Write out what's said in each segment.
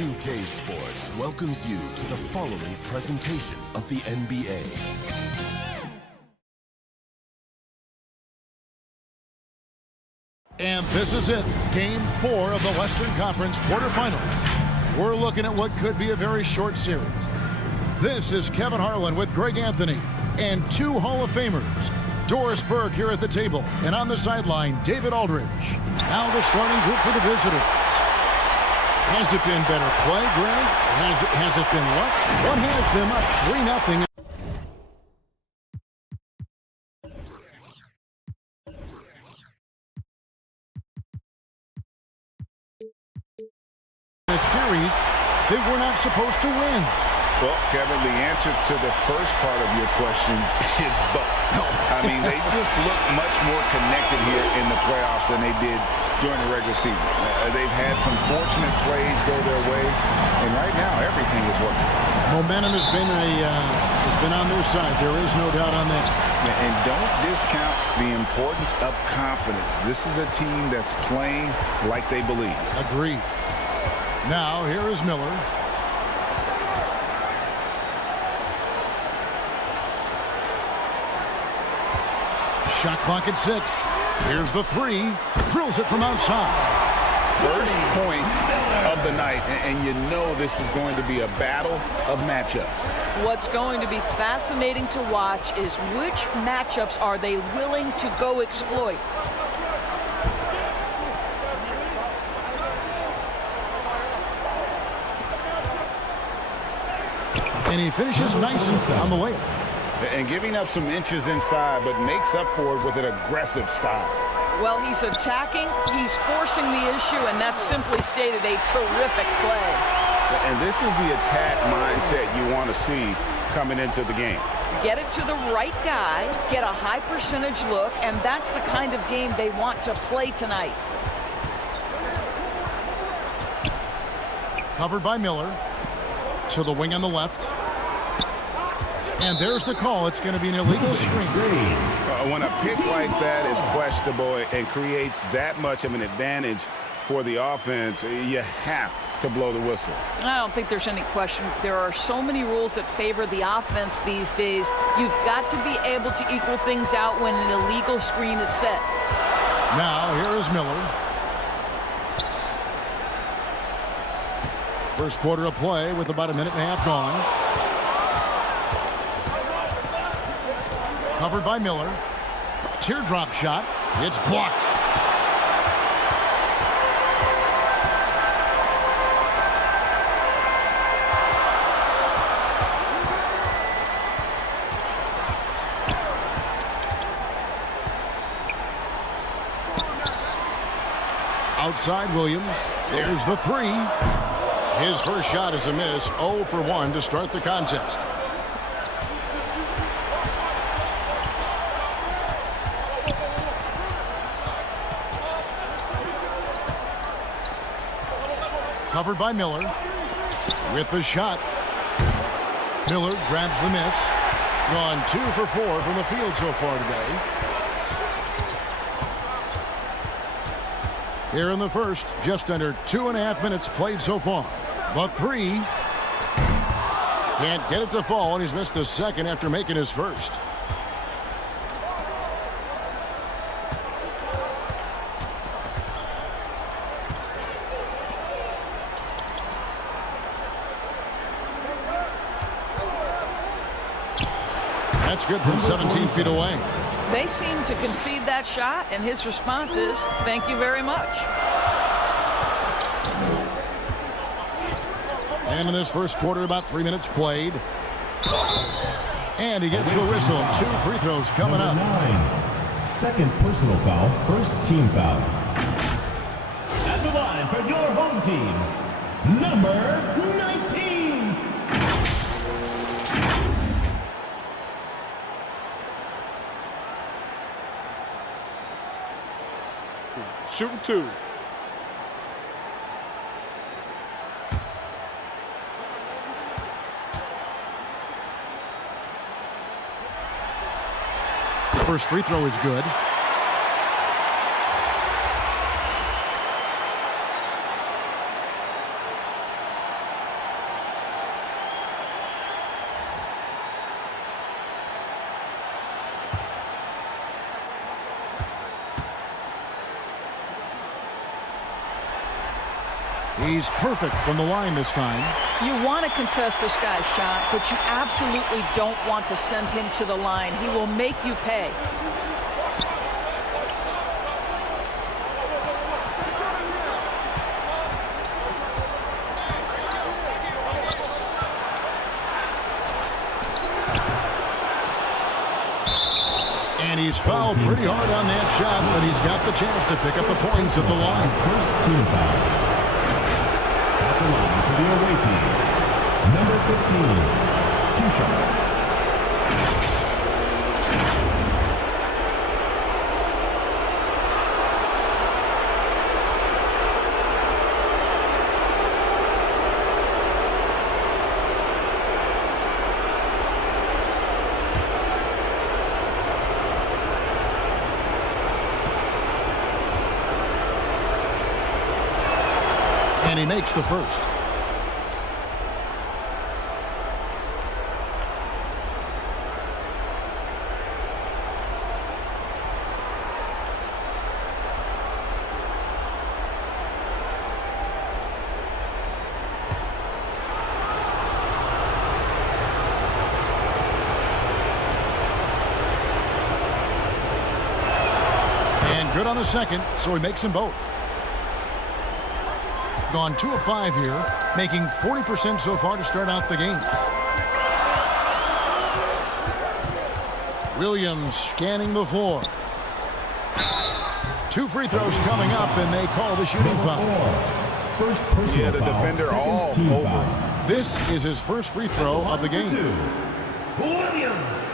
2K Sports welcomes you to the following presentation of the NBA. And this is it, Game 4 of the Western Conference quarterfinals. We're looking at what could be a very short series. This is Kevin Harlan with Greg Anthony and two Hall of Famers, Doris Burke here at the table, and on the sideline, David Aldridge. Now the starting group for the visitors. Has it been better play, Greg? Has it been luck? What has them up 3-0? A series they were not supposed to win. Well, Kevin, the answer to the first part of your question is both. I mean, they just look much more connected here in the playoffs than they did during the regular season. They've had some fortunate plays go their way, and right now everything is working. Momentum has been on their side. There is no doubt on that. And don't discount the importance of confidence. This is a team that's playing like they believe. Agreed. Now here is Miller. Shot clock at 6. Here's the 3. Drills it from outside. First point of the night, and you know this is going to be a battle of matchups. What's going to be fascinating to watch is which matchups are they willing to go exploit. And he finishes nicely on the layup. And giving up some inches inside, but makes up for it with an aggressive style. Well, he's attacking, he's forcing the issue, and that's simply stated a terrific play. And this is the attack mindset you want to see coming into the game. Get it to the right guy, get a high percentage look, and that's the kind of game they want to play tonight. Covered by Miller. To the wing on the left. And there's the call. It's going to be an illegal screen. When a pick like that is questionable and creates that much of an advantage for the offense, you have to blow the whistle. I don't think there's any question. There are so many rules that favor the offense these days. You've got to be able to equal things out when an illegal screen is set. Now here is Miller. First quarter of play with about a minute and a half gone. Covered by Miller. Teardrop shot. It's blocked. Outside Williams. There's the 3. His first shot is a miss. 0 for 1 to start the contest. Covered by Miller. With the shot. Miller grabs the miss. Gone 2 for 4 from the field so far today. Here in the first, just under 2.5 minutes played so far. The 3. Can't get it to fall, and he's missed the second after making his first. That's good from 17 feet away. They seem to concede that shot, and his response is, thank you very much. And in this first quarter, about 3 minutes played. And he gets the whistle. 2 free throws coming up. 9. Second personal foul, first team foul. At the line for your home team, number 19. Shooting 2. The first free throw is good. He's perfect from the line this time. You want to contest this guy's shot, but you absolutely don't want to send him to the line. He will make you pay. And he's fouled pretty hard on that shot, but he's got the chance to pick up the points at the line. First team foul. At the line for the away team. Number 15. 2 shots. And he makes the first. And good on the second, so he makes them both. Gone 2 of 5 here, making 40% so far to start out the game. Williams scanning the floor. 2 free throws coming up, and they call the shooting foul. First personal Yeah, the foul, defender second all team over. foul. This is his first free throw of the game. Williams.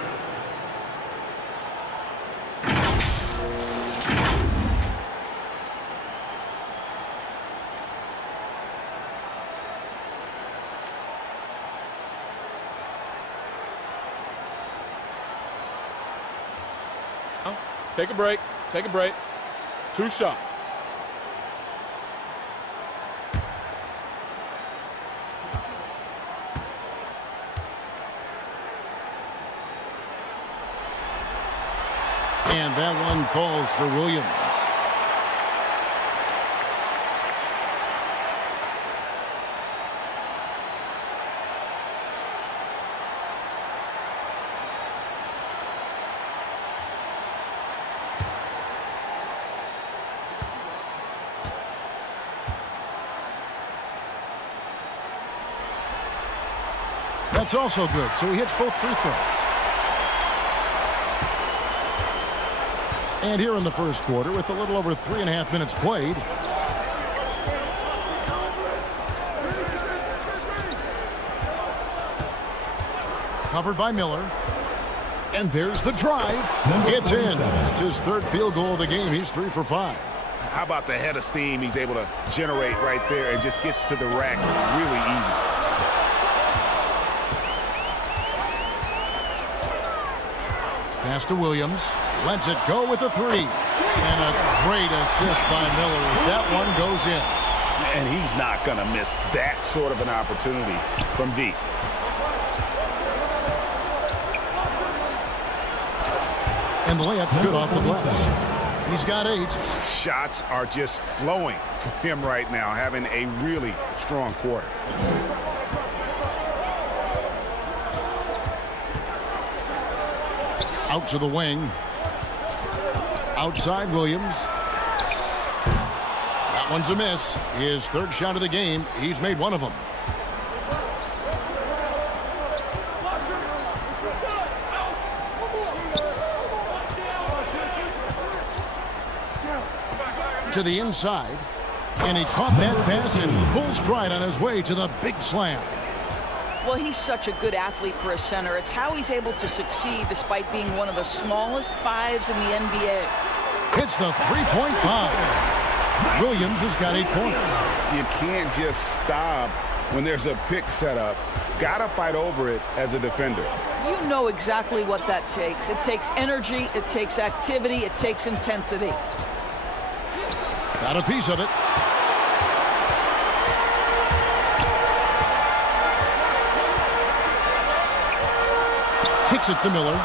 Take a break. Take a break. 2 shots. And that one falls for Williams. That's also good, so he hits both free throws. And here in the first quarter, with a little over 3.5 minutes played, covered by Miller. And there's the drive. It's in. It's his 3rd field goal of the game. He's 3 for 5. How about the head of steam he's able to generate right there and just gets to the rack really easy. Pass to Williams. Lets it go with a 3. And a great assist by Miller as that one goes in. And he's not going to miss that sort of an opportunity from deep. And the layup's good off the glass. He's got 8. Shots are just flowing for him right now, having a really strong quarter. Out to the wing. Outside Williams. That one's a miss. His 3rd shot of the game. He's made 1 of them. To the inside. And he caught that pass in full stride on his way to the big slam. Well, he's such a good athlete for a center. It's how he's able to succeed despite being one of the smallest 5s in the NBA. Hits the 3-point bomb. Williams has got 8 points. You can't just stop when there's a pick set up. Gotta fight over it as a defender. You know exactly what that takes. It takes energy, it takes activity, it takes intensity. Got a piece of it. Kicks it to Miller.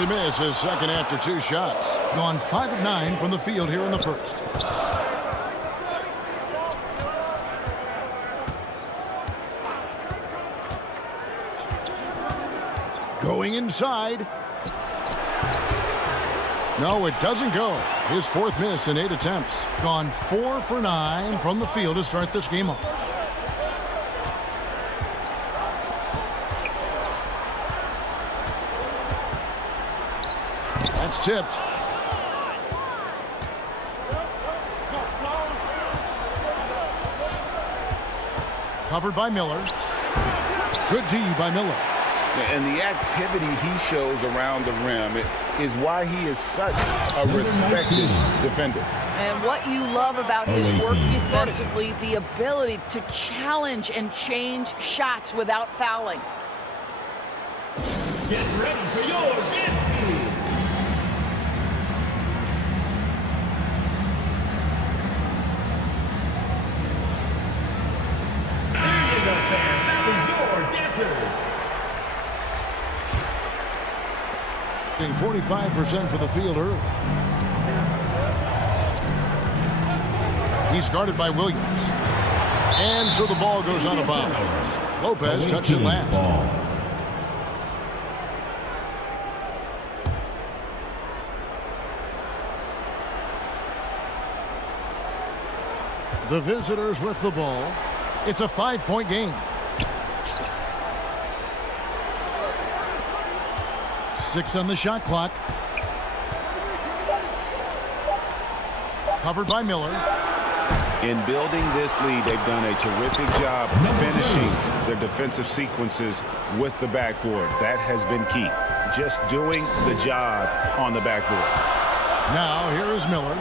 It's a miss, his second after 2 shots. Gone 5 of 9 from the field here in the first. Going inside. No, it doesn't go. His 4th miss in 8 attempts. Gone 4 for 9 from the field to start this game off. That's tipped. Covered by Miller. Good D by Miller. And the activity he shows around the rim is why he is such a respected defender. And what you love about his work defensively, the ability to challenge and change shots without fouling. Get ready for your dance team. There you go, fans. That was your dancers. 45% for the field early. He's guarded by Williams. And so the ball goes out of bounds. Lopez touched it last. The visitors with the ball. It's a 5-point game. 6 on the shot clock. Covered by Miller. In building this lead, they've done a terrific job finishing their defensive sequences with the backboard. That has been key. Just doing the job on the backboard. Now here is Miller.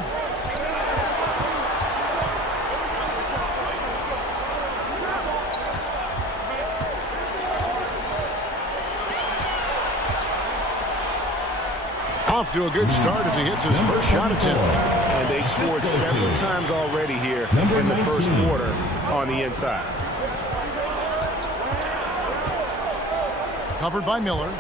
Off to a good start as he hits his first shot attempt. And they've scored several times already here in the first quarter on the inside. Covered by Miller.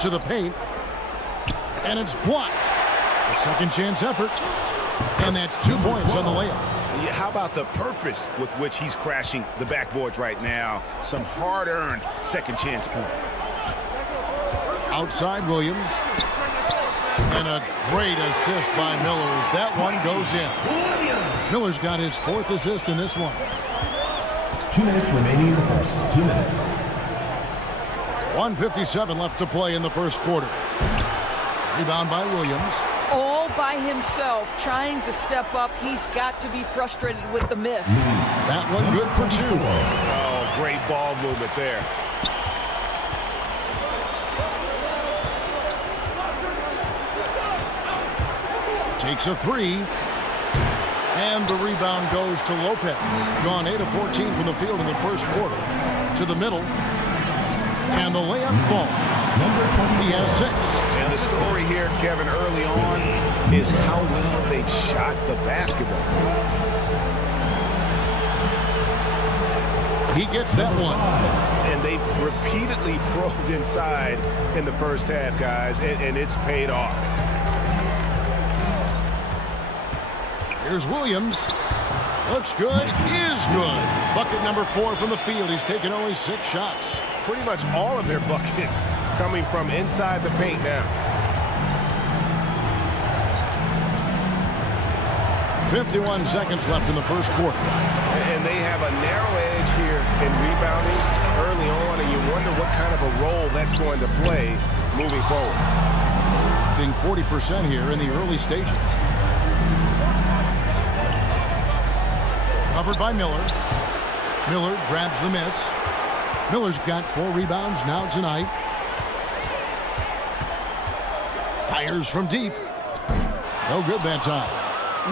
To the paint. And it's blocked. A second chance effort. And that's 2 points on the layup. Yeah, how about the purpose with which he's crashing the backboards right now? Some hard-earned second chance points. Outside Williams. And a great assist by Miller as that one goes in. Miller's got his 4th assist in this one. 2 minutes remaining in the first. 2 minutes. 1:57 left to play in the first quarter. Rebound by Williams. All by himself, trying to step up. He's got to be frustrated with the miss. That one good for 2. Oh, great ball movement there. Takes a 3. And the rebound goes to Lopez. Gone 8 of 14 from the field in the first quarter. To the middle. And the layup falls. He has 6. And the story here, Kevin, early on is how well they've shot the basketball. He gets that one. And they've repeatedly probed inside in the first half, guys, and it's paid off. Here's Williams. Looks good. Is good. Bucket number 4 from the field. He's taken only 6 shots. Pretty much all of their buckets coming from inside the paint now. 51 seconds left in the first quarter. And they have a narrow edge here in rebounding early on, and you wonder what kind of a role that's going to play moving forward. Being 40% here in the early stages. Covered by Miller. Miller grabs the miss. Miller's got 4 rebounds now tonight. Fires from deep. No good that time.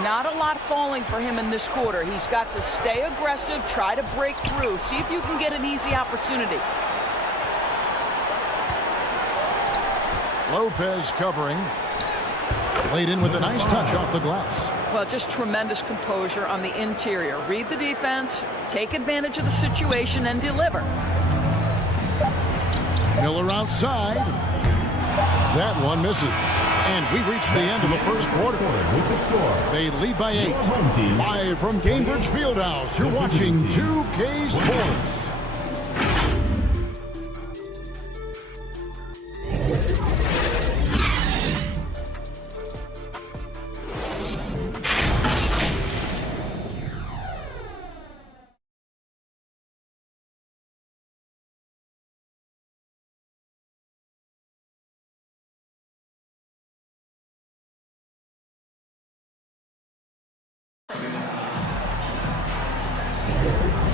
Not a lot falling for him in this quarter. He's got to stay aggressive, try to break through. See if you can get an easy opportunity. Lopez covering. Laid in with a nice touch off the glass. Well, just tremendous composure on the interior. Read the defense, take advantage of the situation, and deliver. Miller outside. That one misses. And we reached the end of the first quarter. With the score, They lead by 8. home team. Live from Cambridge Fieldhouse, you're watching 2K Sports.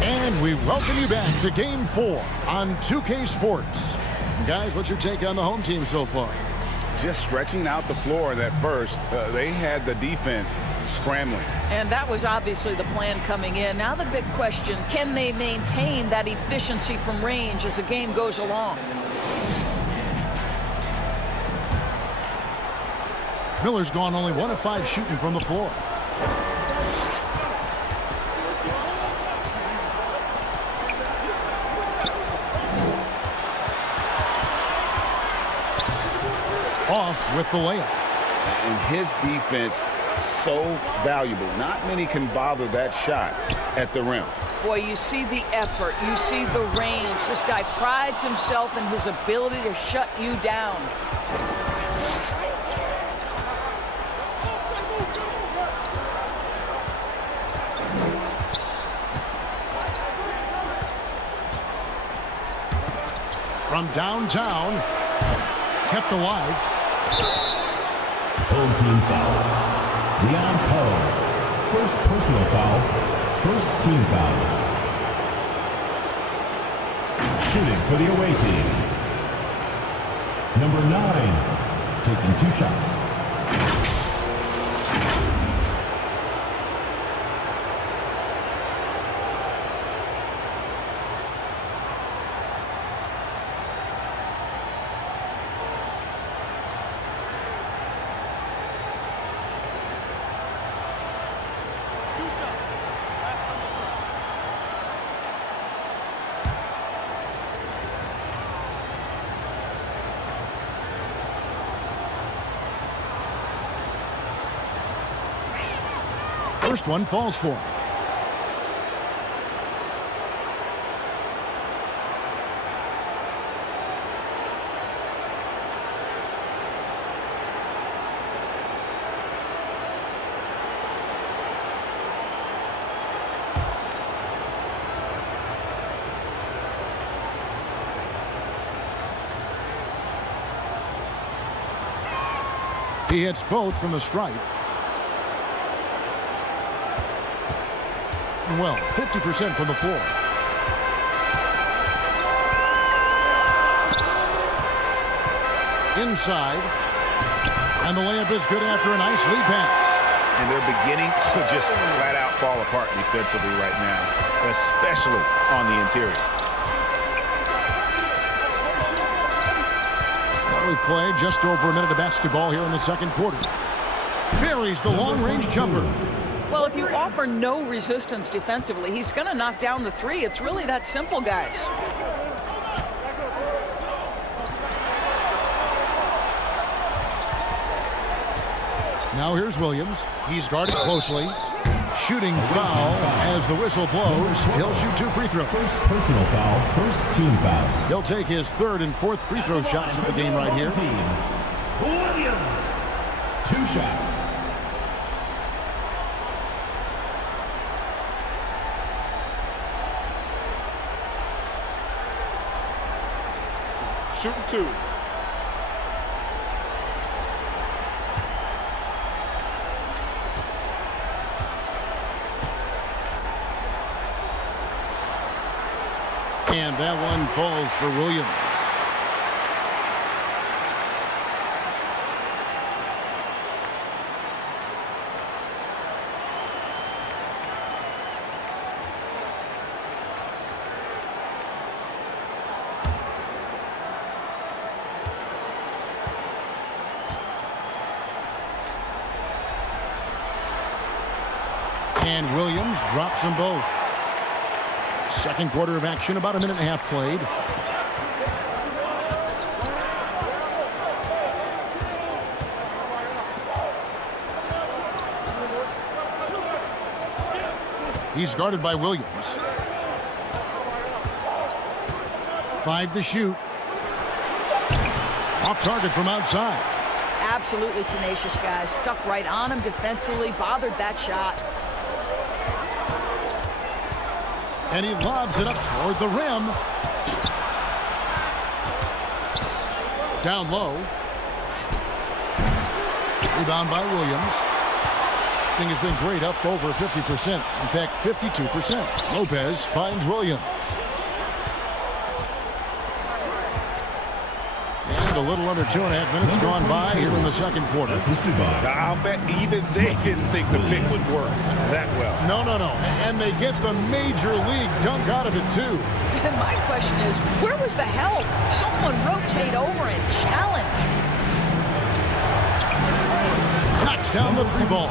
And we welcome you back to Game 4 on 2K Sports. Guys, what's your take on the home team so far? Just stretching out the floor at first. They had the defense scrambling. And that was obviously the plan coming in. Now the big question, can they maintain that efficiency from range as the game goes along? Miller's gone only 1 of 5 shooting from the floor. Off with the layup. And his defense so valuable. Not many can bother that shot at the rim. Boy, you see the effort, you see the range. This guy prides himself in his ability to shut you down. From downtown, kept alive. Home team foul. Leon Poe. First personal foul. First team foul. Shooting for the away team. Number 9. Taking 2 shots. First one falls for him. He hits both from the stripe. Well, 50% from the floor. Inside. And the layup is good after a nice lead pass. And they're beginning to just flat out fall apart defensively right now, especially on the interior. Well, we played just over a minute of basketball here in the second quarter. Buries the long-range jumper. Well, if you offer no resistance defensively, he's going to knock down the 3. It's really that simple, guys. Now here's Williams. He's guarded closely. Shooting foul as the whistle blows. He'll shoot 2 free throws. First personal foul. First team foul. He'll take his 3rd and 4th free throw shots of the game right here. Williams. 2 shots. Shooting 2. And that one falls for Williams. And Williams drops them both. Second quarter of action, about a minute and a half played. He's guarded by Williams. 5 to shoot. Off target from outside. Absolutely tenacious, guys. Stuck right on him defensively, bothered that shot. And he lobs it up toward the rim. Down low. Rebound by Williams. Thing has been great, up over 50%. In fact, 52%. Lopez finds Williams. And a little under 2.5 minutes gone by here in the second quarter. I'll bet even they didn't think the pick would work that well. No. And they get the major league dunk out of it, too. And my question is, where was the help? Someone rotate over and challenge. Knocks down the 3-ball.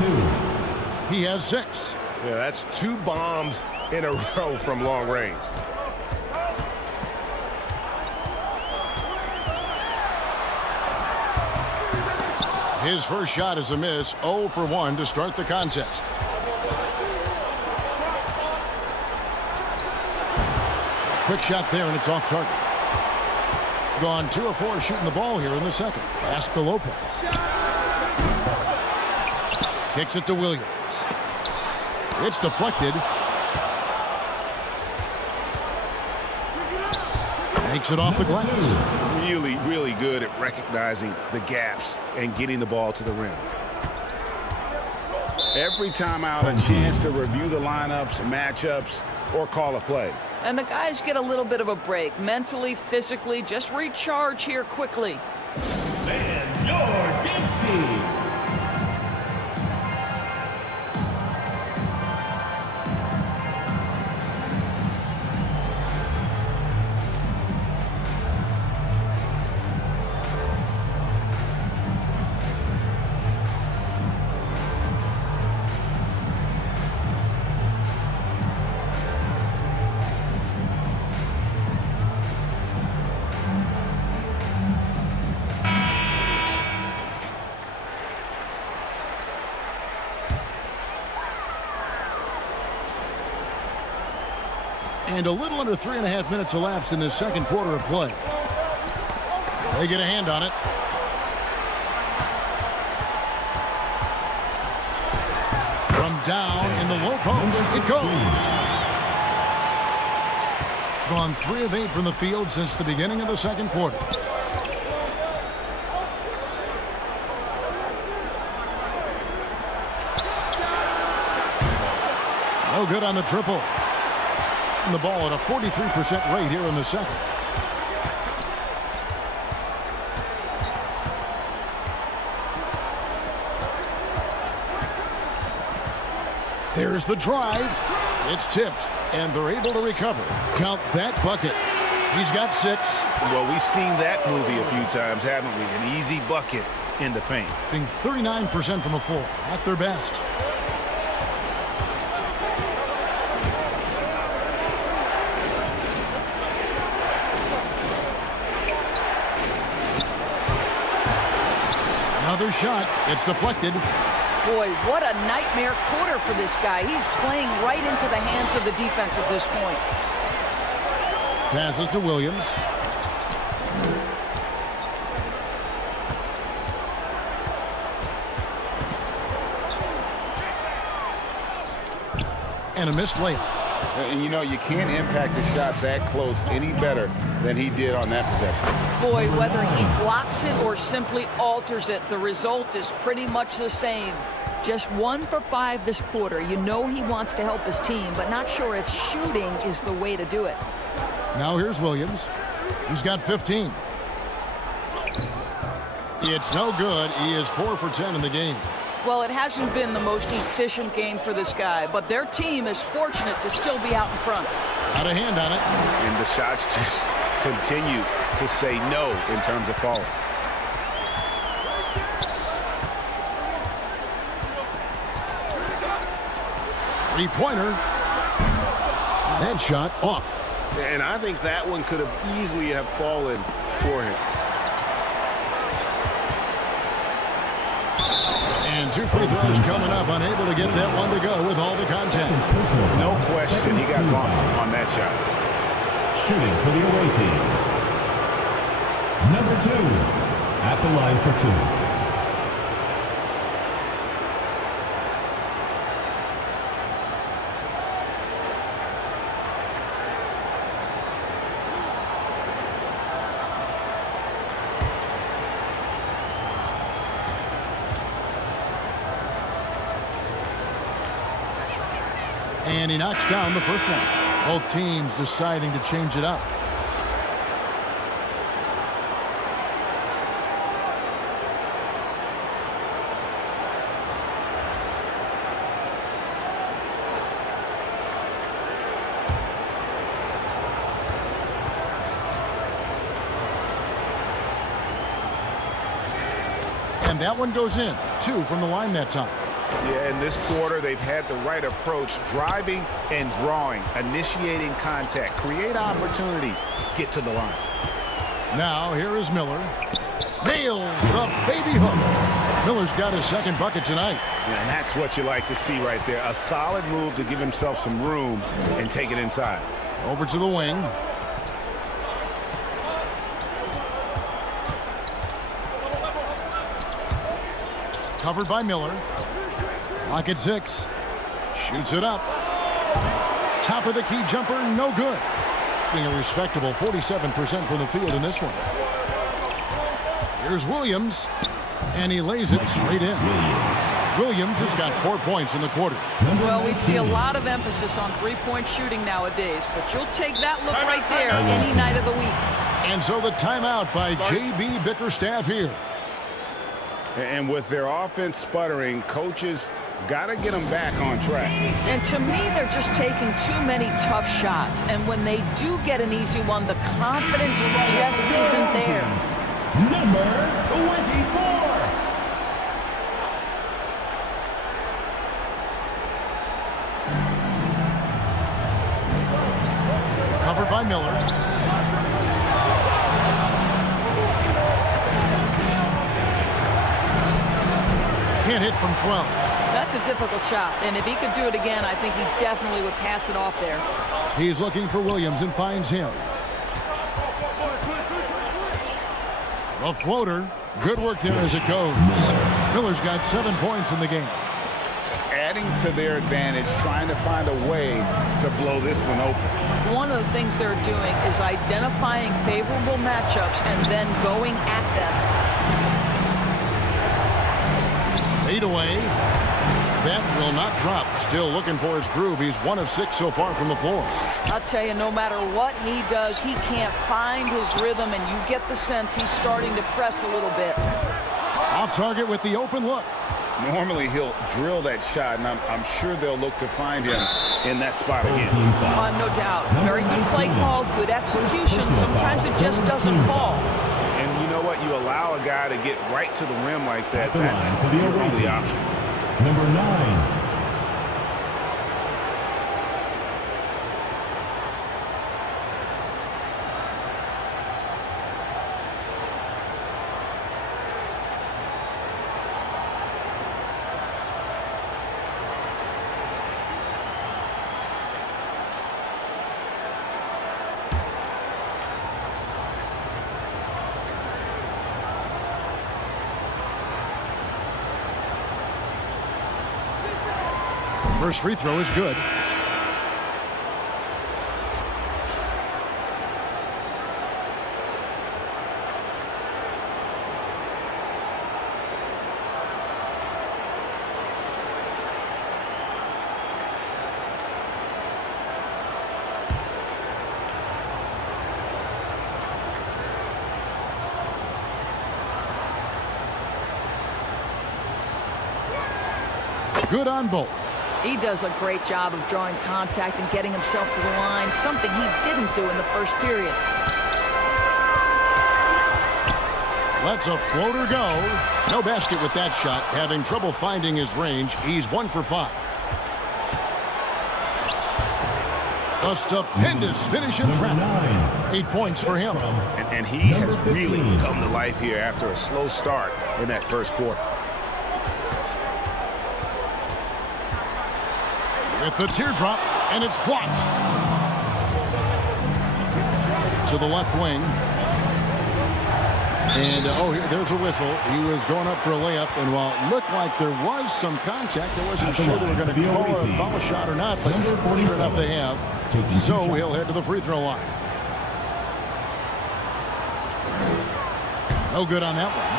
He has 6. Yeah, that's 2 bombs in a row from long range. His first shot is a miss. 0 for 1 to start the contest. Quick shot there, and it's off target. Gone 2 of 4 shooting the ball here in the second. Pass to Lopez. Kicks it to Williams. It's deflected. Makes it off the glass. Really good at recognizing the gaps and getting the ball to the rim. Every time out, a chance to review the lineups, matchups, or call a play. And the guys get a little bit of a break. Mentally, physically, just recharge here quickly. And your games team. And a little under 3.5 minutes elapsed in this second quarter of play. They get a hand on it. From down in the low post, it goes. Gone 3 of 8 from the field since the beginning of the second quarter. No good on the triple. And the ball at a 43% rate here in the second. There's the drive. It's tipped, and they're able to recover. Count that bucket. He's got 6. Well, we've seen that movie a few times, haven't we? An easy bucket in the paint. Being 39% from the floor. At their best. Another shot. It's deflected. Boy, what a nightmare quarter for this guy. He's playing right into the hands of the defense at this point. Passes to Williams. And a missed layup. And you know, you can't impact a shot that close any better than he did on that possession. Boy, whether he blocks it or simply alters it, the result is pretty much the same. Just 1 for 5 this quarter. You know he wants to help his team, but not sure if shooting is the way to do it. Now here's Williams. He's got 15. It's no good. He is 4 for 10 in the game. Well, it hasn't been the most efficient game for this guy, but their team is fortunate to still be out in front. Got a hand on it. And the shots just continue to say no in terms of falling. Three-pointer. That shot off. And I think that one could have easily have fallen for him. And 2 free throws coming up. Unable to get that one to go with all the contact. No question, he got bumped on that shot. Shooting for the away team. Number 2 at the line for 2. And he knocks down the first one. Both teams deciding to change it up. And that one goes in. 2 from the line that time. Yeah, in this quarter, they've had the right approach, driving and drawing, initiating contact, create opportunities, get to the line. Now, here is Miller. Nails the baby hook. Miller's got his second bucket tonight. Yeah, and that's what you like to see right there. A solid move to give himself some room and take it inside. Over to the wing. Covered by Miller. Lock at 6. Shoots it up. Top of the key jumper, no good. Being a respectable 47% from the field in this one. Here's Williams. And he lays it straight in. Williams has got 4 points in the quarter. Well, we see a lot of emphasis on three-point shooting nowadays, but you'll take that look right there any night of the week. And so the timeout by J.B. Bickerstaff here. And with their offense sputtering, coaches got to get them back on track. And to me, they're just taking too many tough shots. And when they do get an easy one, the confidence just isn't there. Number 24. Covered by Miller. Can't hit from 12. That's a difficult shot, and if he could do it again, I think he definitely would pass it off there. He's looking for Williams and finds him. A floater. Good work there as it goes. Miller's got 7 points in the game. Adding to their advantage, trying to find a way to blow this one open. One of the things they're doing is identifying favorable matchups and then going at them. Fade away. That will not drop. Still looking for his groove. He's 1 of 6 so far from the floor. I'll tell you, no matter what he does, he can't find his rhythm, and you get the sense he's starting to press a little bit. Off target with the open look. Normally he'll drill that shot, and I'm sure they'll look to find him in that spot again. No doubt. Very good play call, good execution. Sometimes it just doesn't fall. And you know what? You allow a guy to get right to the rim like that. That's the only option. Number 9. First free throw is good. Good on both. He does a great job of drawing contact and getting himself to the line, something he didn't do in the first period. Lets a floater go. No basket with that shot. Having trouble finding his range. He's 1 for 5. A stupendous finish in traffic. 8 points for him. And he has really come to life here after a slow start in that first quarter. With the teardrop, and it's blocked. To the left wing. And, there's a whistle. He was going up for a layup, and while it looked like there was some contact, I wasn't sure they were going to call it a foul shot or not, but sure enough they have. So he'll head to the free throw line. No good on that one.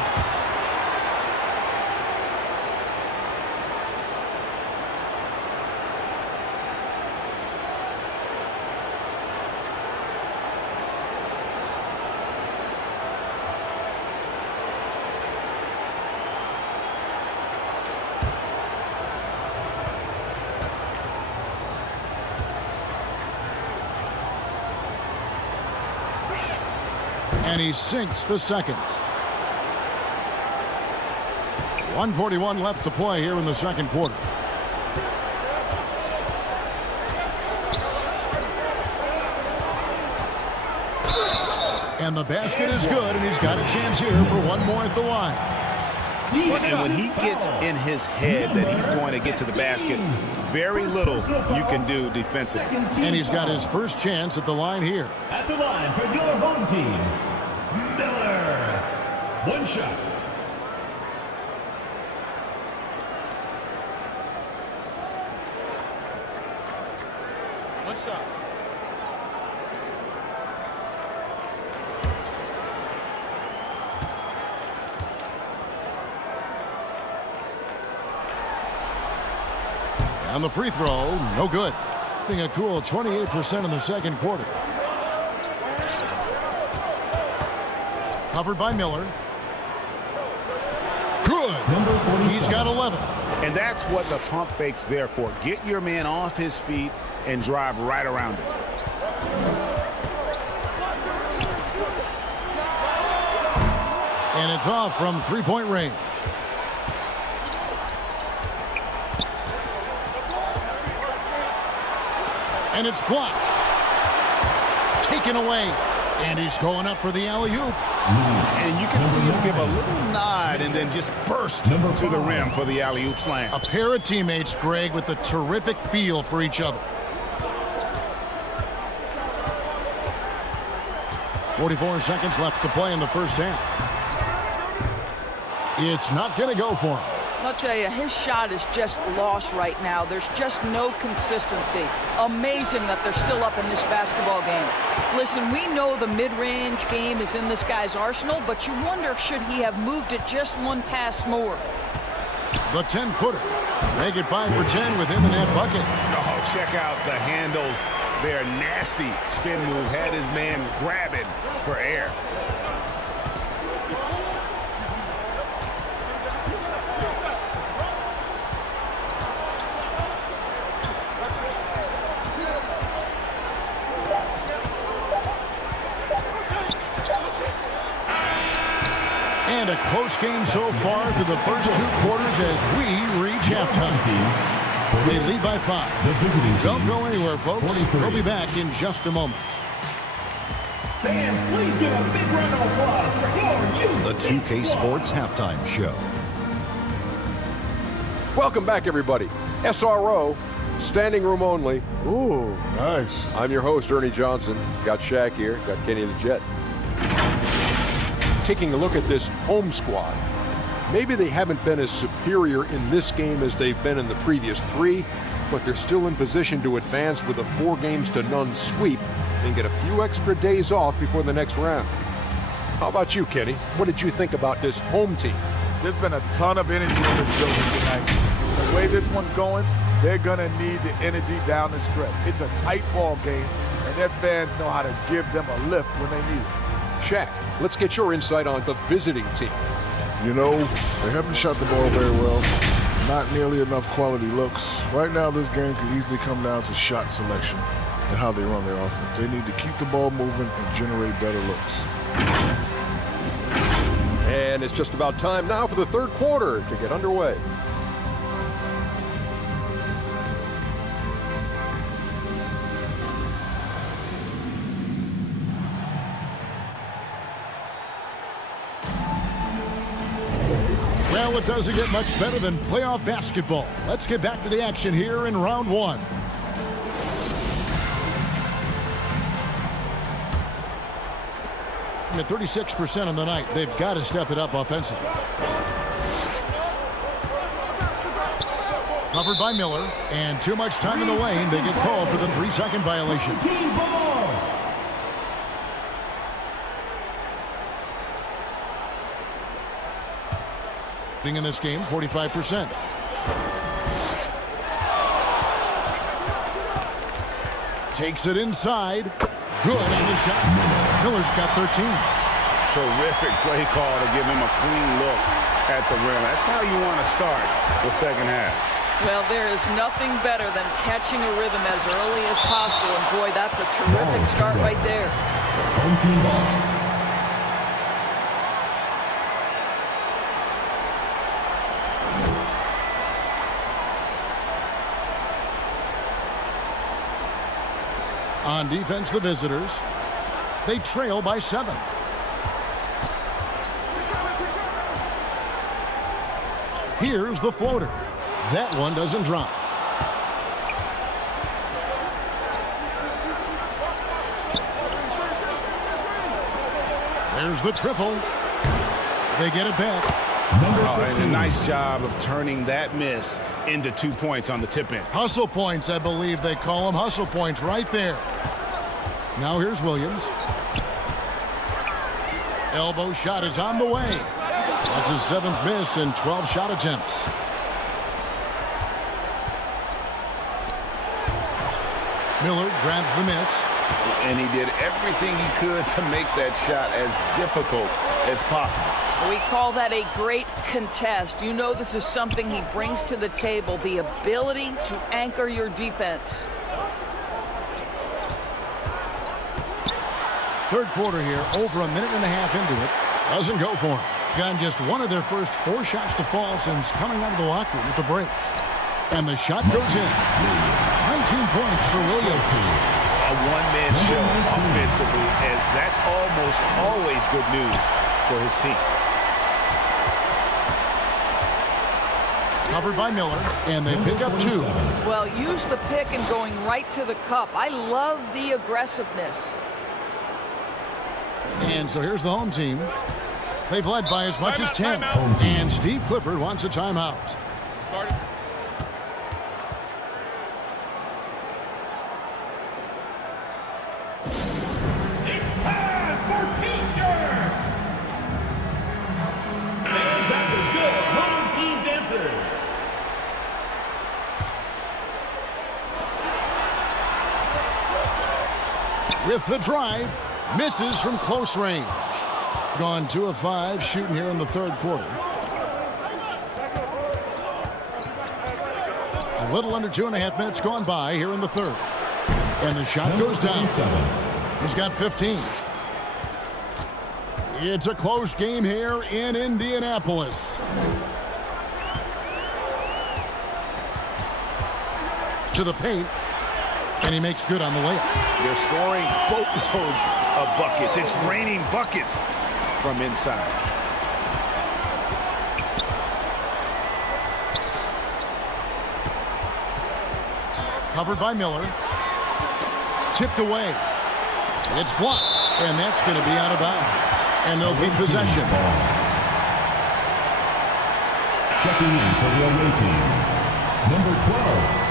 And he sinks the second. 1:41 left to play here in the second quarter. And the basket is good, and he's got a chance here for one more at the line. And when he gets in his head that he's going to get to the basket, very little you can do defensively. And he's got his first chance at the line here. At the line for your home team, Miller. One shot. One shot. On the free throw, no good. Being a cool 28% in the second quarter. Covered by Miller. Good. He's got 11. And that's what the pump fake's there for. Get your man off his feet and drive right around him. And it's off from three-point range. And it's blocked. Taken away. And he's going up for the alley-oop. And you can see him give a little nod and then just burst to the rim for the alley-oop slam. A pair of teammates, Greg, with a terrific feel for each other. 44 seconds left to play in the first half. It's not going to go for him. I'll tell you, his shot is just lost right now. There's just no consistency. Amazing that they're still up in this basketball game. Listen, we know the mid-range game is in this guy's arsenal, but you wonder, should he have moved it just one pass more? The 10-footer. Make it 5 for 10 with him in that bucket. Oh, check out the handles. They're nasty. Spin move had his man grabbing for air. And a close game so far through the first two quarters as we reach halftime. They lead by 5. Don't go anywhere, folks. We'll be back in just a moment. Fans, please give a big round of applause for your youth. The 2K Sports Halftime Show. Welcome back, everybody. SRO, standing room only. Ooh, nice. I'm your host, Ernie Johnson. Got Shaq here, got Kenny the Jet. Taking a look at this home squad. Maybe they haven't been as superior in this game as they've been in the previous 3, but they're still in position to advance with a 4-0 sweep and get a few extra days off before the next round. How about you, Kenny? What did you think about this home team? There's been a ton of energy in this building tonight. The way this one's going, they're going to need the energy down the stretch. It's a tight ball game, and their fans know how to give them a lift when they need it. Shaq, let's get your insight on the visiting team. You know, they haven't shot the ball very well. Not nearly enough quality looks. Right now, this game could easily come down to shot selection and how they run their offense. They need to keep the ball moving and generate better looks. And it's just about time now for the third quarter to get underway. Well, it doesn't get much better than playoff basketball. Let's get back to the action here in round one. At 36% on the night, they've got to step it up offensively. Covered by Miller, and too much time in the lane. They get called for the 3-second violation. In this game, 45%. Takes it inside. Good on the shot. Miller's got 13. Terrific play call to give him a clean look at the rim. That's how you want to start the second half. Well, there is nothing better than catching a rhythm as early as possible. And boy, that's a terrific start right there. Home team ball. On defense, the visitors. They trail by 7. Here's the floater. That one doesn't drop. There's the triple. They get it back. And a nice job of turning that miss into 2 points on the tip-in. Hustle points, I believe they call them. Hustle points right there. Now here's Williams. Elbow shot is on the way. That's his 7th miss in 12 shot attempts. Miller grabs the miss. And he did everything he could to make that shot as difficult as possible. We call that a great contest. You know this is something he brings to the table, the ability to anchor your defense. Third quarter here, over a minute and a half into it. Doesn't go for him. Gotten just one of their first 4 shots to fall since coming out of the locker room at the break. And the shot goes in. 19 points for Williams. A one-man show offensively, and that's almost always good news for his team. Covered by Miller, and they pick up 2. Well, use the pick and going right to the cup. I love the aggressiveness. And so here's the home team. They've led by as much as 10. And Steve Clifford wants a timeout. It's time for T-shirts! Fans have the good home team dancers. With the drive, misses from close range. Gone 2 of 5 shooting here in the third quarter. A little under 2.5 minutes gone by here in the third. And the shot goes down. He's got 15. It's a close game here in Indianapolis. To the paint. And he makes good on the layup. They're scoring boatloads of buckets. It's raining buckets from inside. Covered by Miller. Tipped away. It's blocked. And that's going to be out of bounds. And they'll keep possession. Checking in for the away team, number 12.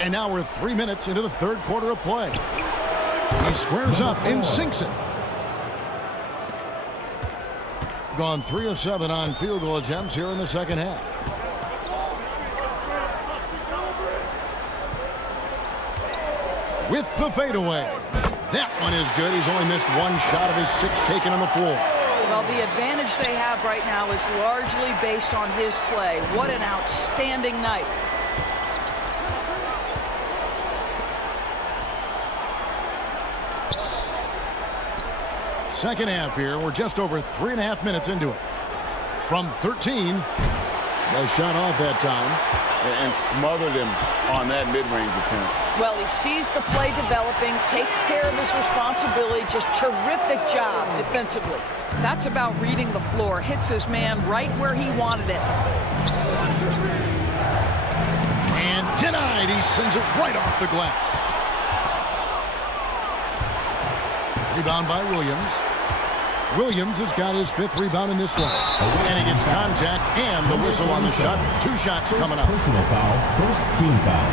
And now we're 3 minutes into the third quarter of play. He squares up and sinks it. Gone 3 of 7 on field goal attempts here in the second half. With the fadeaway. That one is good. He's only missed 1 shot of his 6 taken on the floor. Well, the advantage they have right now is largely based on his play. What an outstanding night. Second half here. We're just over 3.5 minutes into it. From 13, A shot off that time. And smothered him on that mid-range attempt. Well, he sees the play developing, takes care of his responsibility. Just terrific job defensively. That's about reading the floor. Hits his man right where he wanted it. And denied. He sends it right off the glass. Rebound by Williams. Williams has got his 5th rebound in this one. And he gets contact and the whistle on the shot. 2 shots coming up. Personal foul, first team foul.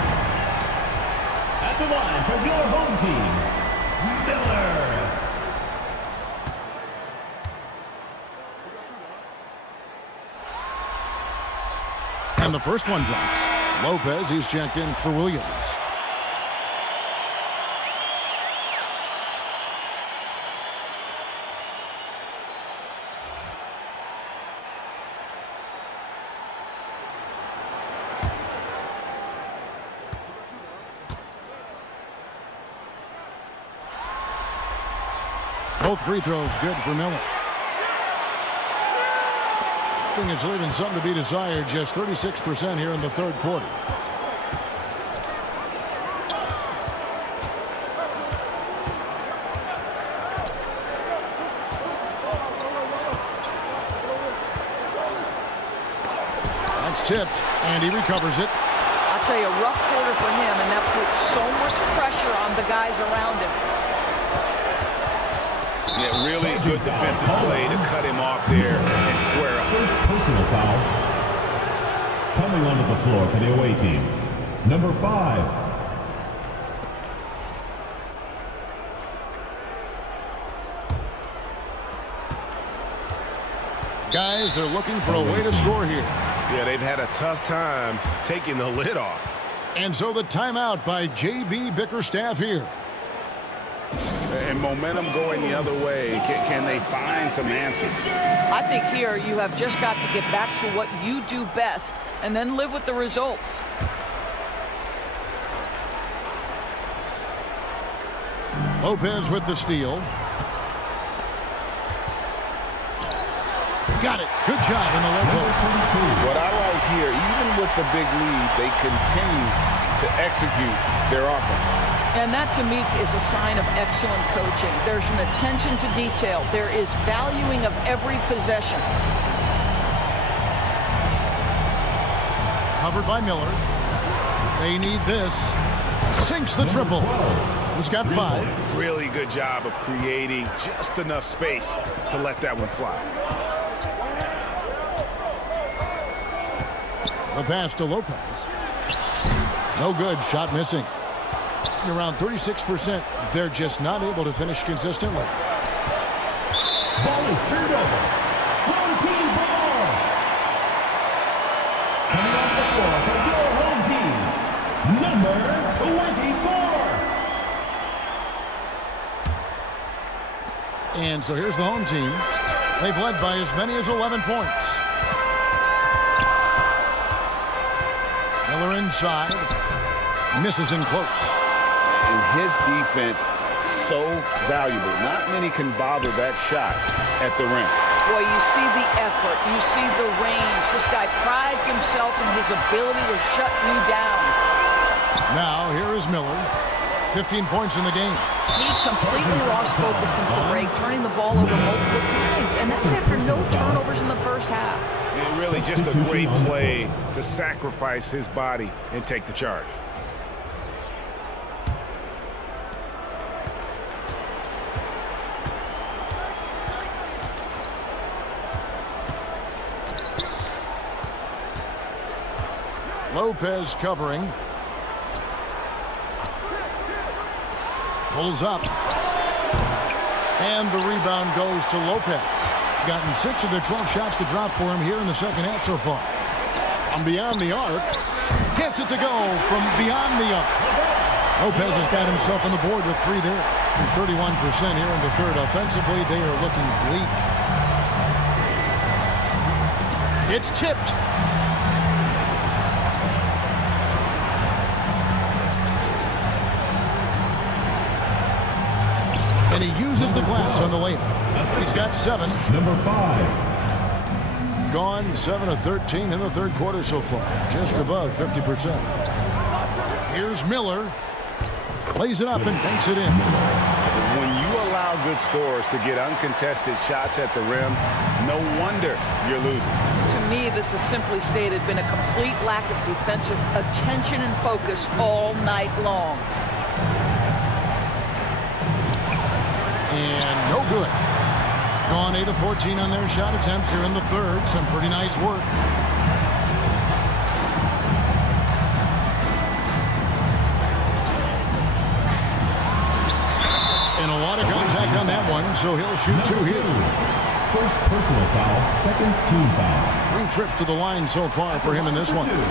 At the line for your home team, Miller. And the first one drops. Lopez, he's checked in for Williams. Both free throws good for Miller. I think it's leaving something to be desired. Just 36% here in the 3rd quarter. That's tipped, and he recovers it. I'll tell you, a rough quarter for him, and that puts so much pressure on the guys around him. Yeah, really good defensive play to cut him off there and square up. First personal foul. Coming onto the floor for the away team, number 5. Guys, they're looking for a way to score here. Yeah, they've had a tough time taking the lid off. And so the timeout by J.B. Bickerstaff here. And momentum going the other way. Can they find some answers? I think here you have just got to get back to what you do best and then live with the results. Lopez with the steal. Got it. Good job in the low post. What I like here, even with the big lead, they continue to execute their offense. And that, to me, is a sign of excellent coaching. There's an attention to detail. There is valuing of every possession. Covered by Miller. They need this. Sinks the triple. He's got 5. Really good job of creating just enough space to let that one fly. The pass to Lopez. No good. Shot missing. Around 36%. They're just not able to finish consistently. Ball is turned over. Home team ball. Coming off the floor for your home team, number 24. And so here's the home team. They've led by as many as 11 points. Miller inside. Misses in close. And his defense so valuable. Not many can bother that shot at the rim. Boy, you see the effort. You see the range. This guy prides himself in his ability to shut you down. Now, here is Miller. 15 points in the game. He completely lost focus since the break, turning the ball over multiple times. And that's after no turnovers in the first half. And really just a great play to sacrifice his body and take the charge. Lopez covering. Pulls up. And the rebound goes to Lopez. Gotten 6 of their 12 shots to drop for him here in the second half so far. From beyond the arc. Gets it to go from beyond the arc. Lopez has got himself on the board with 3 there. And 31% here in the third. Offensively, they are looking bleak. It's tipped. And he uses the glass on the layup. He's got 7. Number 5. gone 7 of 13 in the third quarter so far. Just above 50%. Here's Miller. Plays it up and banks it in. When you allow good scorers to get uncontested shots at the rim, no wonder you're losing. To me, this is simply stated been a complete lack of defensive attention and focus all night long. And no good. Gone 8 of 14 on their shot attempts here in the third. Some pretty nice work. And a lot of contact on that one, so he'll shoot 2 here. First personal foul, second team foul. 3 trips to the line so far for him in this one. Miller.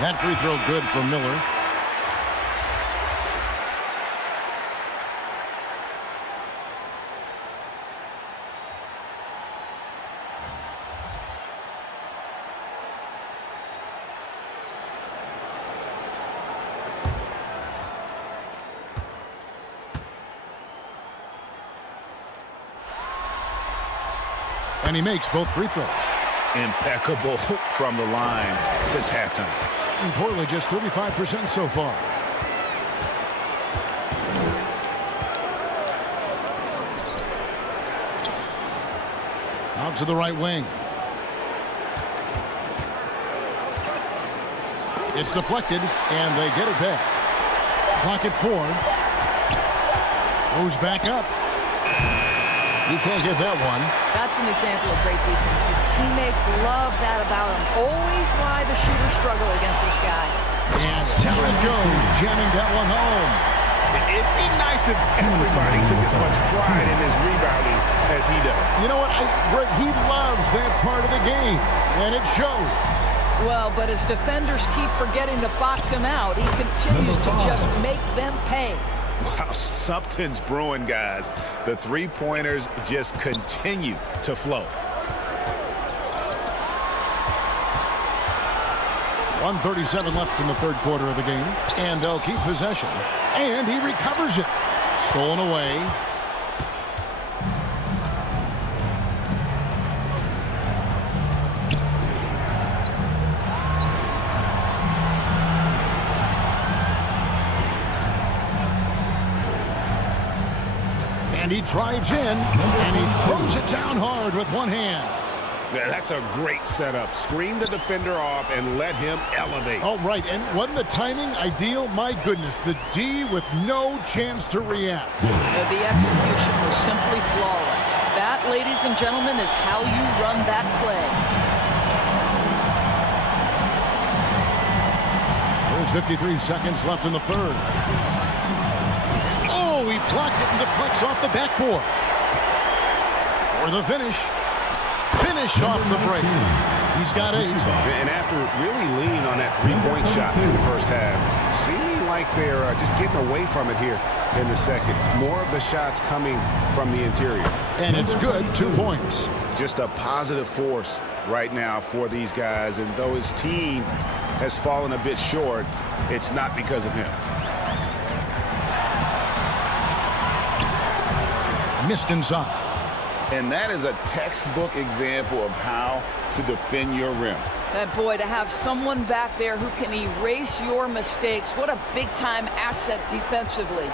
That free throw good for Miller. And he makes both free throws. Impeccable from the line since halftime. And Portland just 35% so far. Out to the right wing. It's deflected, and they get it back. Clock at 4. Goes back up. He can't get that one. That's an example of great defense. His teammates love that about him. Always why the shooters struggle against this guy. And down it goes, jamming that one home. It'd be nice if everybody took as much pride in his rebounding as he does. You know what? He loves that part of the game, and it shows. Well, but as defenders keep forgetting to box him out, he continues to just make them pay. Wow, something's brewing, guys. The three-pointers just continue to flow. 1:37 left in the third quarter of the game, and they'll keep possession. And he recovers it. Stolen away. And he drives in, and he throws it down hard with one hand. Yeah, that's a great setup. Screen the defender off and let him elevate. Oh, right, and wasn't the timing ideal? My goodness, the D with no chance to react. The execution was simply flawless. That, ladies and gentlemen, is how you run that play. There's 53 seconds left in the third. Oh, he blocked it and deflects off the backboard. For the finish. Finish off the break. He's got 8. And after really leaning on that three-point shot in the first half, seeming like they're just getting away from it here in the second. More of the shots coming from the interior. And it's good, 2 points. Just a positive force right now for these guys. And though his team has fallen a bit short, it's not because of him. Missed inside. And that is a textbook example of how to defend your rim. And boy, to have someone back there who can erase your mistakes, what a big-time asset defensively.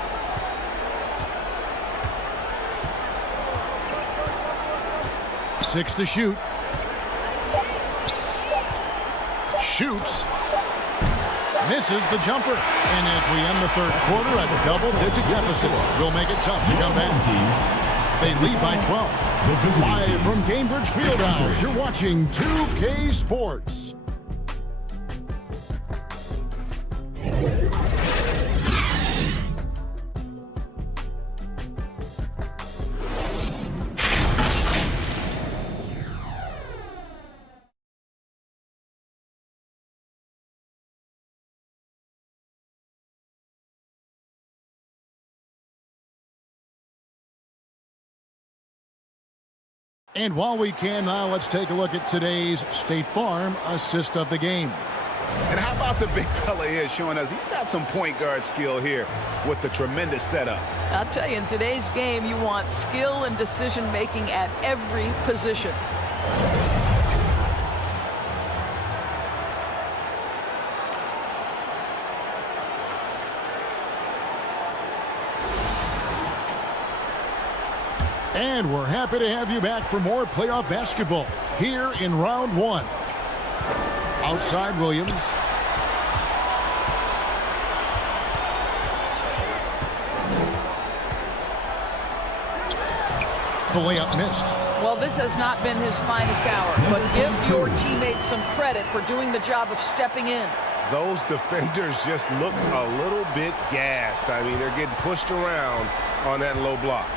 Six to shoot. Shoots. Misses the jumper. And as we end the third quarter, a double-digit deficit will make it tough to come back. They lead by 12. Live from Cambridge Fieldhouse, you're watching 2K Sports. And while we can now, let's take a look at today's State Farm assist of the game. And how about the big fella here showing us he's got some point guard skill here with the tremendous setup. I'll tell you, in today's game, you want skill and decision-making at every position. And we're happy to have you back for more playoff basketball here in round one. Outside Williams. The layup missed. Well, this has not been his finest hour, but give your teammates some credit for doing the job of stepping in. Those defenders just look a little bit gassed. I mean, they're getting pushed around on that low block.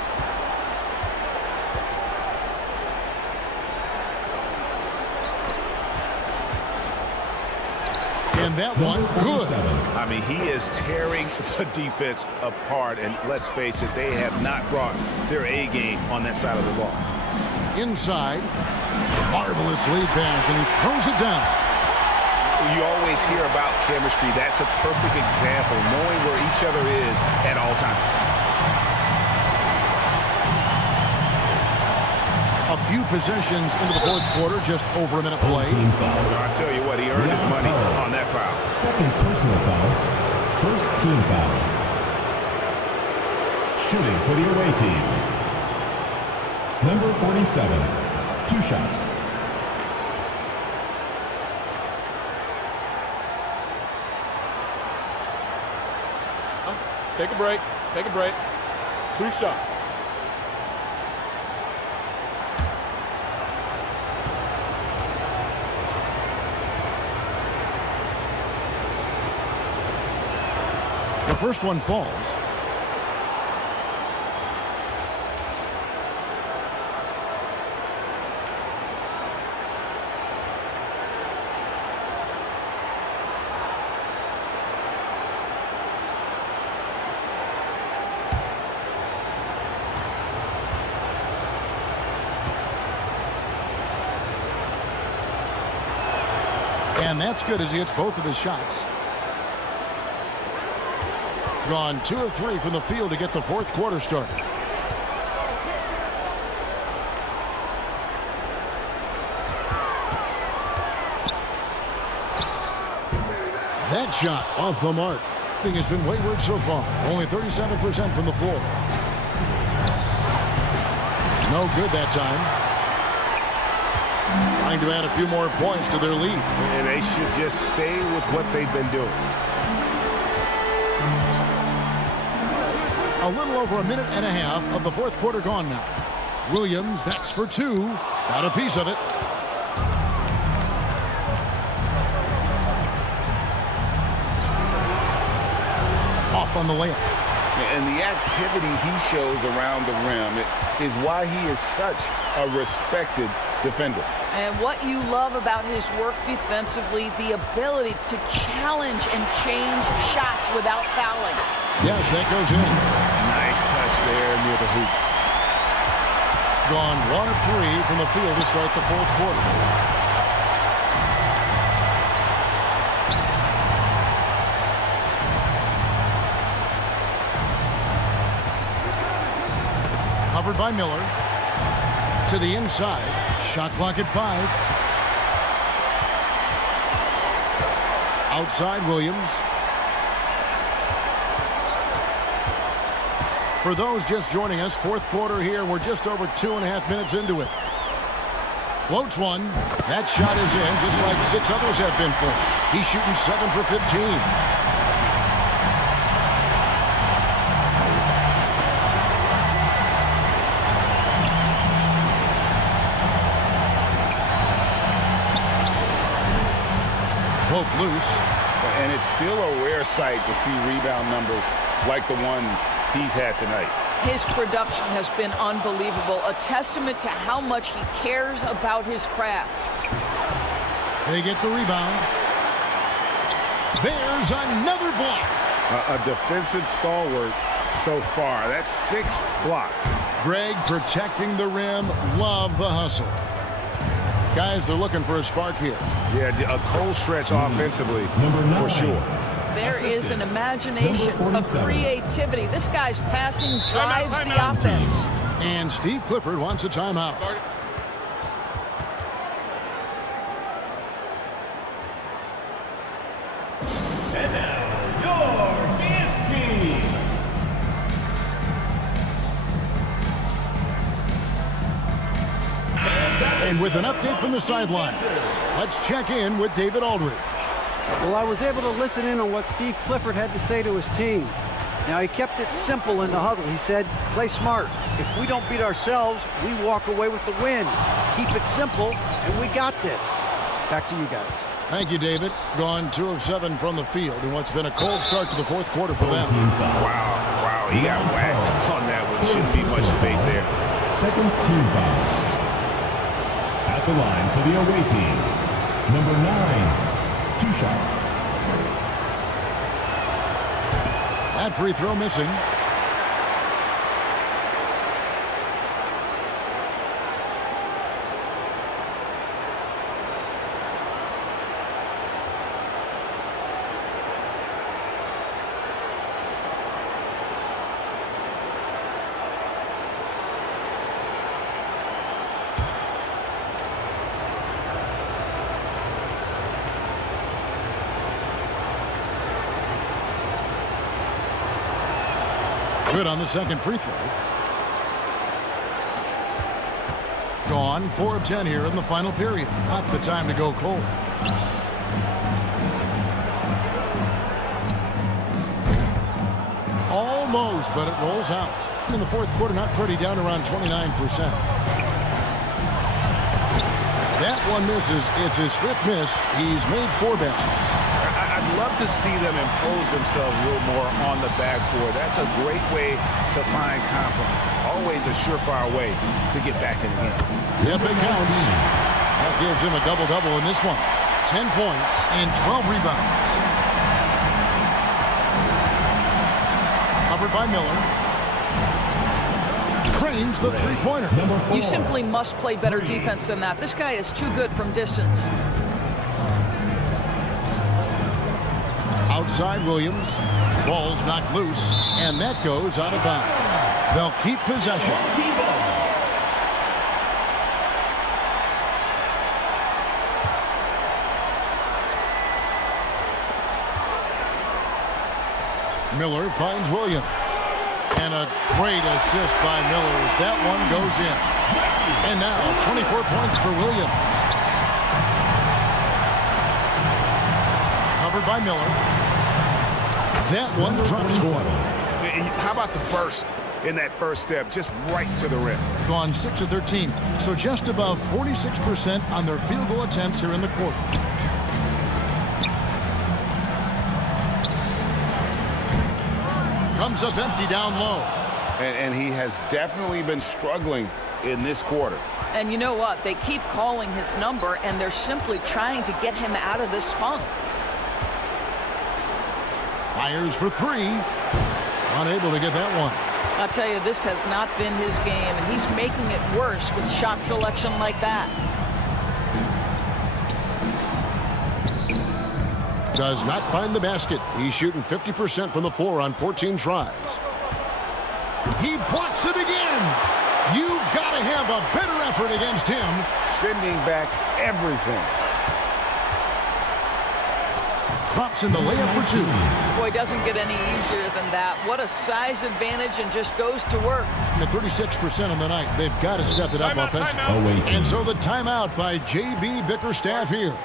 And that one, good. I mean, he is tearing the defense apart. And let's face it, they have not brought their A game on that side of the ball. Inside, marvelous lead pass, and he throws it down. You always hear about chemistry. That's a perfect example, knowing where each other is at all times. A few possessions into the fourth quarter, just over a minute play. I'll tell you what, he earned his money on that foul. Second personal foul. First team foul. Shooting for the away team. Number 47. 2 shots. Take a break. Take a break. 2 shots. The first one falls. And that's good as he hits both of his shots. Gone 2 of 3 from the field to get the fourth quarter started. That shot off the mark. Thing has been wayward so far. Only 37% from the floor. No good that time. Trying to add a few more points to their lead. And they should just stay with what they've been doing. A little over a minute and a half of the fourth quarter gone now. Williams next for 2. Got a piece of it. Off on the layup. And the activity he shows around the rim is why he is such a respected defender. And what you love about his work defensively, the ability to challenge and change shots without fouling. Yes, that goes in. Nice touch there near the hoop. Gone 1 of 3 from the field to start the fourth quarter. Covered by Miller. To the inside. Shot clock at 5. Outside Williams. For those just joining us, fourth quarter here. We're just over 2.5 minutes into it. Floats one. That shot is in, just like 6 others have been for him. He's shooting 7 for 15. Poke loose. And it's still a rare sight to see rebound numbers like the ones he's had tonight. His production has been unbelievable, a testament to how much he cares about his craft. They get the rebound. There's another block. A defensive stalwart so far. That's 6 blocks. Greg protecting the rim. Love the hustle. Guys, they're looking for a spark here. Yeah, a cold stretch offensively for sure. There is an imagination of creativity. This guy's passing drives the offense. And Steve Clifford wants a timeout. And now, your dance team. And with an update from the sidelines, let's check in with David Aldridge. Well, I was able to listen in on what Steve Clifford had to say to his team. Now, he kept it simple in the huddle. He said, play smart. If we don't beat ourselves, we walk away with the win. Keep it simple, and we got this. Back to you guys. Thank you, David. Gone 2 of 7 from the field in what's been a cold start to the fourth quarter for them. Wow, he got whacked on that one. Shouldn't be much debate there. Second team foul. At the line for the away team, number 9, 2 shots. That free throw missing. Good on the second free throw. Gone 4 of 10 here in the final period. Not the time to go cold. Almost, but it rolls out. In the fourth quarter, not pretty, down around 29%. That one misses. It's his 5th miss. He's made 4 baskets. I'd love to see them impose themselves a little more on the backboard. That's a great way to find confidence. Always a surefire way to get back in the game. Yep, it counts. That gives him a double-double in this one. 10 points and 12 rebounds. Covered by Miller. Cranes the three-pointer. You simply must play better defense than that. This guy is too good from distance. Outside Williams. Ball's knocked loose, and that goes out of bounds. They'll keep possession. Miller finds Williams. And a great assist by Miller as that one goes in. And now 24 points for Williams. Covered by Miller. That one drops one. How about the burst in that first step, just right to the rim? Gone 6 of 13, so just above 46% on their field goal attempts here in the quarter. Comes up empty down low. And he has definitely been struggling in this quarter. And you know what? They keep calling his number, and they're simply trying to get him out of this funk. Fires for 3. Unable to get that one. I'll tell you, this has not been his game, and he's making it worse with shot selection like that. Does not find the basket. He's shooting 50% from the floor on 14 tries. He blocks it again. You've got to have a better effort against him. Sending back everything. Drops in the layup for 2. Boy, doesn't get any easier than that. What a size advantage, and just goes to work. At 36% on the night, they've got to step it up offensively. And so the timeout by J.B. Bickerstaff here.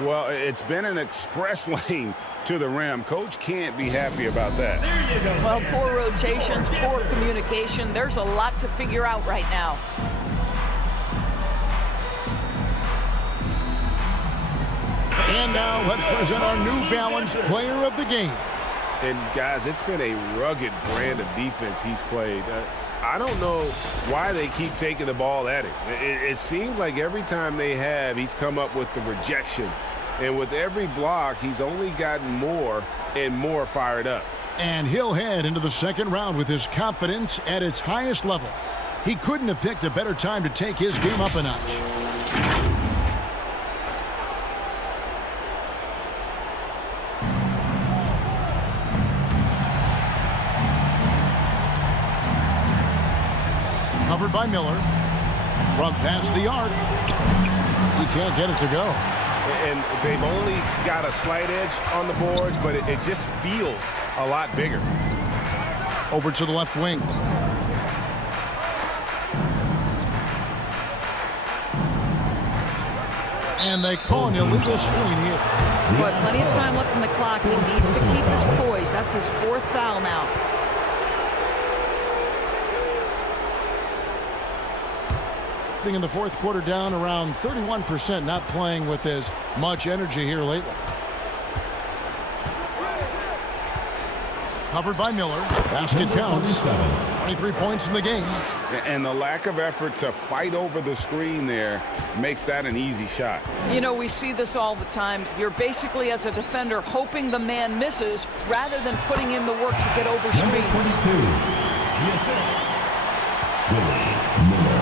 Well, it's been an express lane to the rim. Coach can't be happy about that. Well, poor rotations, poor communication. There's a lot to figure out right now. And now let's present our New Balance player of the game. And guys, it's been a rugged brand of defense he's played. I don't know why they keep taking the ball at him. It seems like every time they have, he's come up with the rejection. And with every block, he's only gotten more and more fired up. And he'll head into the second round with his confidence at its highest level. He couldn't have picked a better time to take his game up a notch. Covered by Miller. From past the arc. He can't get it to go. And they've only got a slight edge on the boards, but it just feels a lot bigger. Over to the left wing. And they call an illegal screen here. But plenty of time left in the clock. He needs to keep his poise. That's his 4th foul now. In the fourth quarter, down around 31%, not playing with as much energy here lately. Covered by Miller. Basket counts. 23 points in the game. And the lack of effort to fight over the screen there makes that an easy shot. You know, we see this all the time. You're basically, as a defender, hoping the man misses rather than putting in the work to get over screens. 22, the assist. Willie Miller.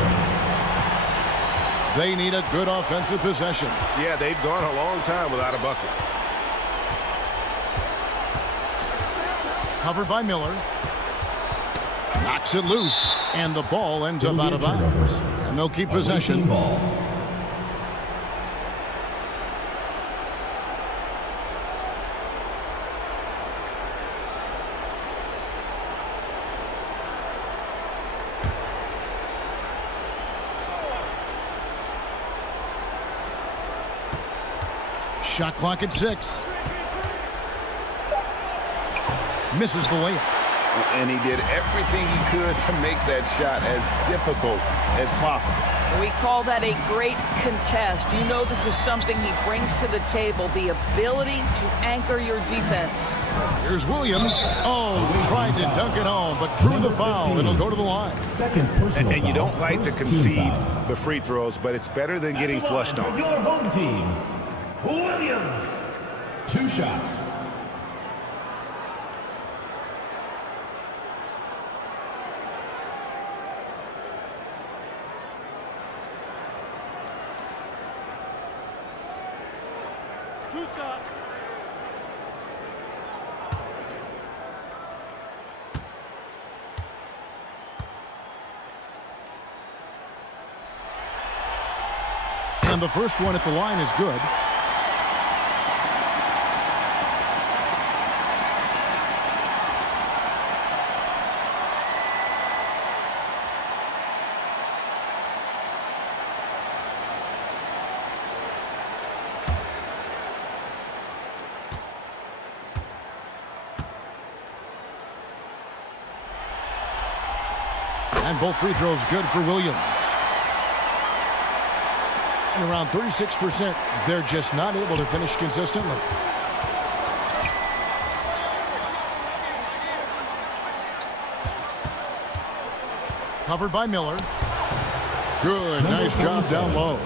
They need a good offensive possession. Yeah, they've gone a long time without a bucket. Covered by Miller. Knocks it loose, and the ball ends up out of bounds. And they'll keep possession. Shot clock at 6. Misses the layup. And he did everything he could to make that shot as difficult as possible. We call that a great contest. You know this is something he brings to the table, the ability to anchor your defense. Here's Williams. Oh, tried to dunk it home, but drew the foul, and he'll go to the line. Second personal And you don't foul. like to First team concede foul. the free throws, but it's better than getting flushed on. Your home team, Williams. 2 shots. And the first one at the line is good. And both free throws good for Williams. And around 36%, they're just not able to finish consistently. Covered by Miller. Good, nice job down low.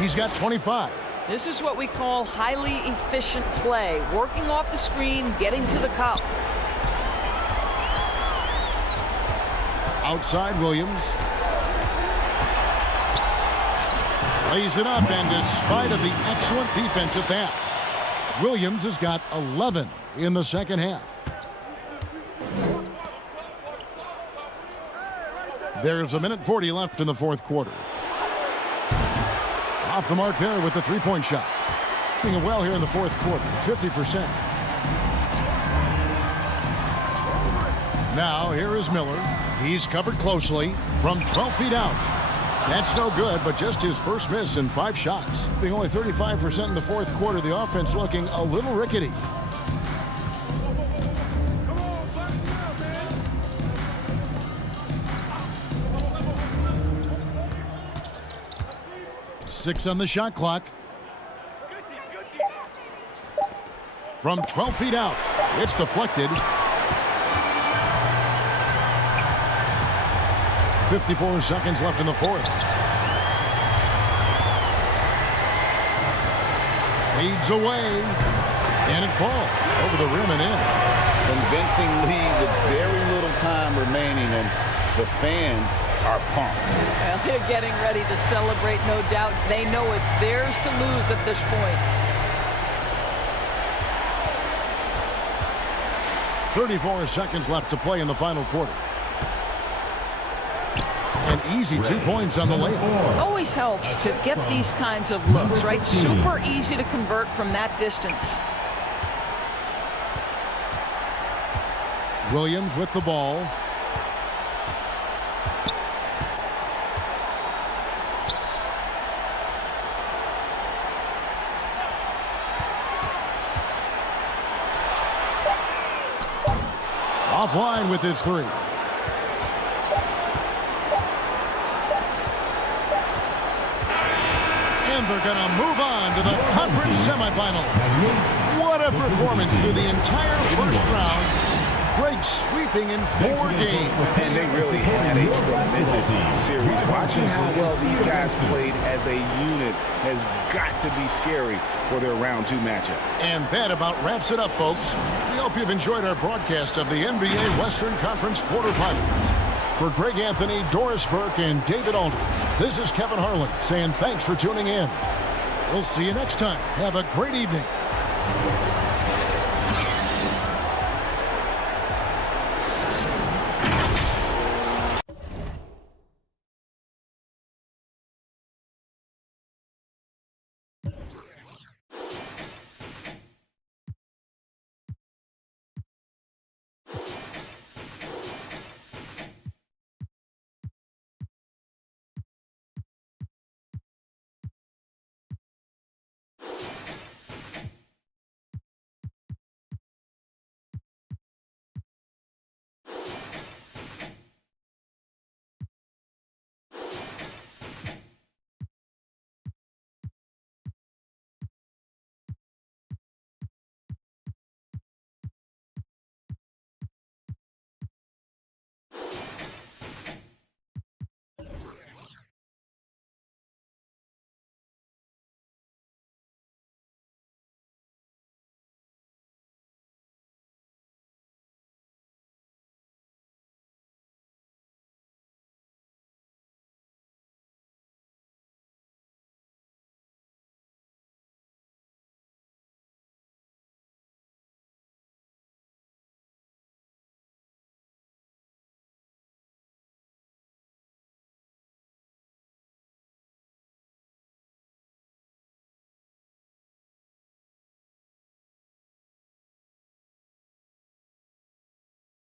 He's got 25. This is what we call highly efficient play. Working off the screen, getting to the cup. Outside Williams. Lays it up, and despite of the excellent defense at that, Williams has got 11 in the second half. There's 1:40 left in the fourth quarter. Off the mark there with the three-point shot. Doing well here in the fourth quarter, 50%. Now here is Miller. He's covered closely from 12 feet out. That's no good, but just his first miss in 5 shots. Being only 35% in the fourth quarter, the offense looking a little rickety. Six on the shot clock. From 12 feet out, it's deflected. 54 seconds left in the fourth. Fades away, and it falls over the rim and in. Convincing lead with very little time remaining, and the fans are pumped. Well, they're getting ready to celebrate, no doubt. They know it's theirs to lose at this point. 34 seconds left to play in the final quarter. An easy 2 points on the layup. Always helps to get these kinds of looks, right? Super easy to convert from that distance. Williams with the ball. Offline with his three. And they're going to move on to the conference semifinals. What a performance through the entire first round. Drake sweeping in 4 games. And they really had a tremendous series. Watching how well these guys played as a unit has got to be scary for their round 2 matchup. And that about wraps it up, folks. We hope you've enjoyed our broadcast of the NBA Western Conference quarterfinals. For Greg Anthony, Doris Burke, and David Aldridge, this is Kevin Harlan saying thanks for tuning in. We'll see you next time. Have a great evening.